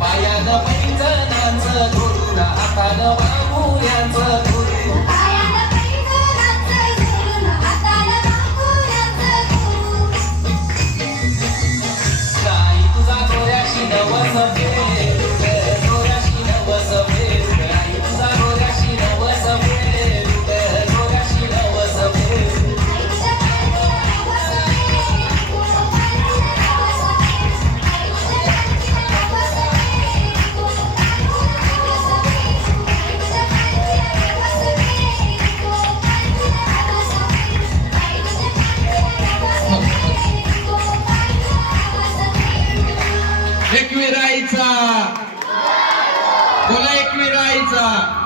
पायानं पैंजणाचं धरून हातानं बाहुल्यांचं यांचं नाही 子。